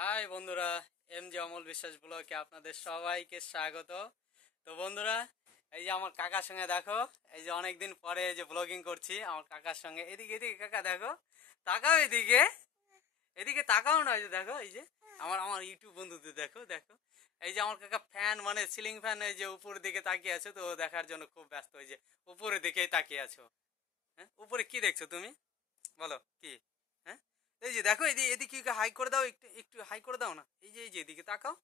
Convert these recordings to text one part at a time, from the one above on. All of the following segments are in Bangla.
হাই বন্ধুরা, এম জি অমল বিশ্বাস ব্লগে আপনাদের সবাইকে স্বাগত। তো বন্ধুরা, এই যে আমার কাকার সঙ্গে দেখো, এই যে অনেকদিন পরে এই যে ব্লগিং করছি আমার কাকার সঙ্গে। এদিকে এদিকে কাকা দেখো, তাকাও এদিকে, এদিকে তাকাও না। এই যে দেখো, এই যে আমার আমার ইউটিউব বন্ধুদের দেখো দেখো। এই যে আমার কাকা ফ্যান মানে সিলিং ফ্যান এই যে উপরের দিকে তাকিয়ে আছো, তো দেখার জন্য খুব ব্যস্ত। এই যে উপরের দিকেই তাকিয়ে আছো। হ্যাঁ, উপরে কি দেখছো তুমি? বলো কি? হ্যাঁ, এই যে দেখো, এদিকে এদিকে একটু হাই করে দাও, একটু একটু হাই করে দাও না। এই যে এদিকে তাকাও,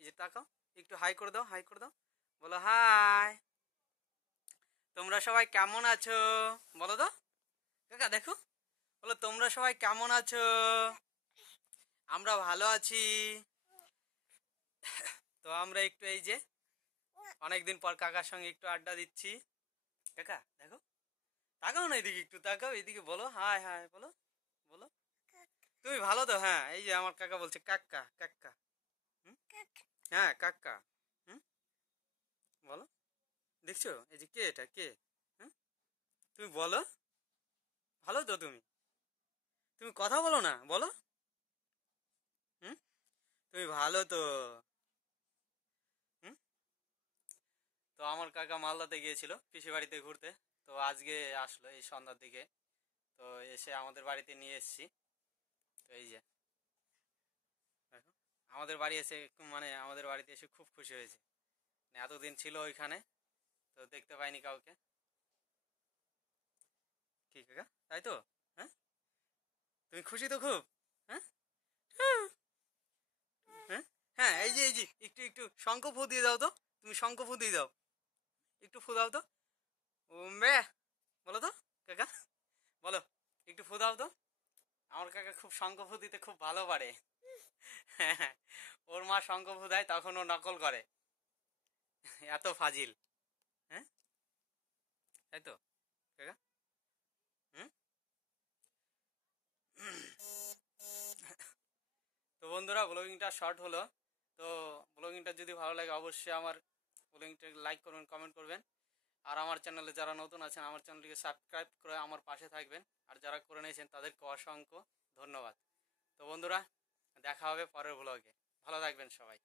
এই যে তাকাও, একটু হাই করে দাও, হাই করে দাও। বলো হাই, তোমরা সবাই কেমন আছো? বলো তো কাকা, দেখো, বলো তোমরা সবাই কেমন আছো? আমরা ভালো আছি। তো আমরা একটু এই যে অনেকদিন পর কাকার সঙ্গে একটু আড্ডা দিচ্ছি। কাকা দেখো, তাকাও না এদিকে, একটু তাকাও এদিকে, বলো হাই হাই, বলো বলো। তুমি ভালো তো? হ্যাঁ, এই যে আমার কাকা বলছে কাকা কাকা। হুম, হ্যাঁ কাকা। হুম, বলো, দেখছো এই যে কে, এটা কে? হুম, তুমি বলো, ভালো তো তুমি? তুমি কথা বলো না, বলো। হুম, তুমি ভালো তো? হুম, তো আমার কাকা মালদাতে গিয়েছিল পিসি বাড়িতে ঘুরতে। তো আজকে আসলো এই সন্ধ্যার দিকে। তো এসে আমাদের বাড়িতে নিয়ে এসেছি। তো এই যে দেখো, আমাদের বাড়ি এসে মানে আমাদের বাড়িতে এসে খুব খুশি হয়েছে। মানে এতদিন ছিল ওইখানে, তো দেখতে পাইনি কাউকে। কি কাকা, তাই তো? হ্যাঁ, তুমি খুশি তো খুব? হ্যাঁ, হ্যাঁ, হ্যাঁ, এই যে একটু একটু শঙ্খ ফু দিয়ে দাও তো। তুমি শঙ্খ ফু দিয়ে দাও, একটু ফু দাও তো। উম্বে, বলো তো কাকা, বলো, একটু ফু দাও তো। আমার কাকা খুব শঙ্খ ফু দিতে খুব ভালো পারে। ওর মা শঙ্খ ফু দেয়, তখন ও নকল করে। এত ফাজিল। হ্যাঁ, তাই তো কাকা? হুম। তো বন্ধুরা, ব্লগিংটা শর্ট হলো। তো ব্লগিংটা যদি ভালো লাগে অবশ্যই আমার ব্লগিংটা লাইক করবেন, কমেন্ট করবেন। আর আমার চ্যানেলে যারা নতুন আছেন আমার চ্যানেলটিকে সাবস্ক্রাইব করে আমার পাশে থাকবেন। আর যারা করে নিয়েছেন তাদেরকে অসংখ্য ধন্যবাদ। তো বন্ধুরা, দেখা হবে পরের ব্লগে। ভালো থাকবেন সবাই।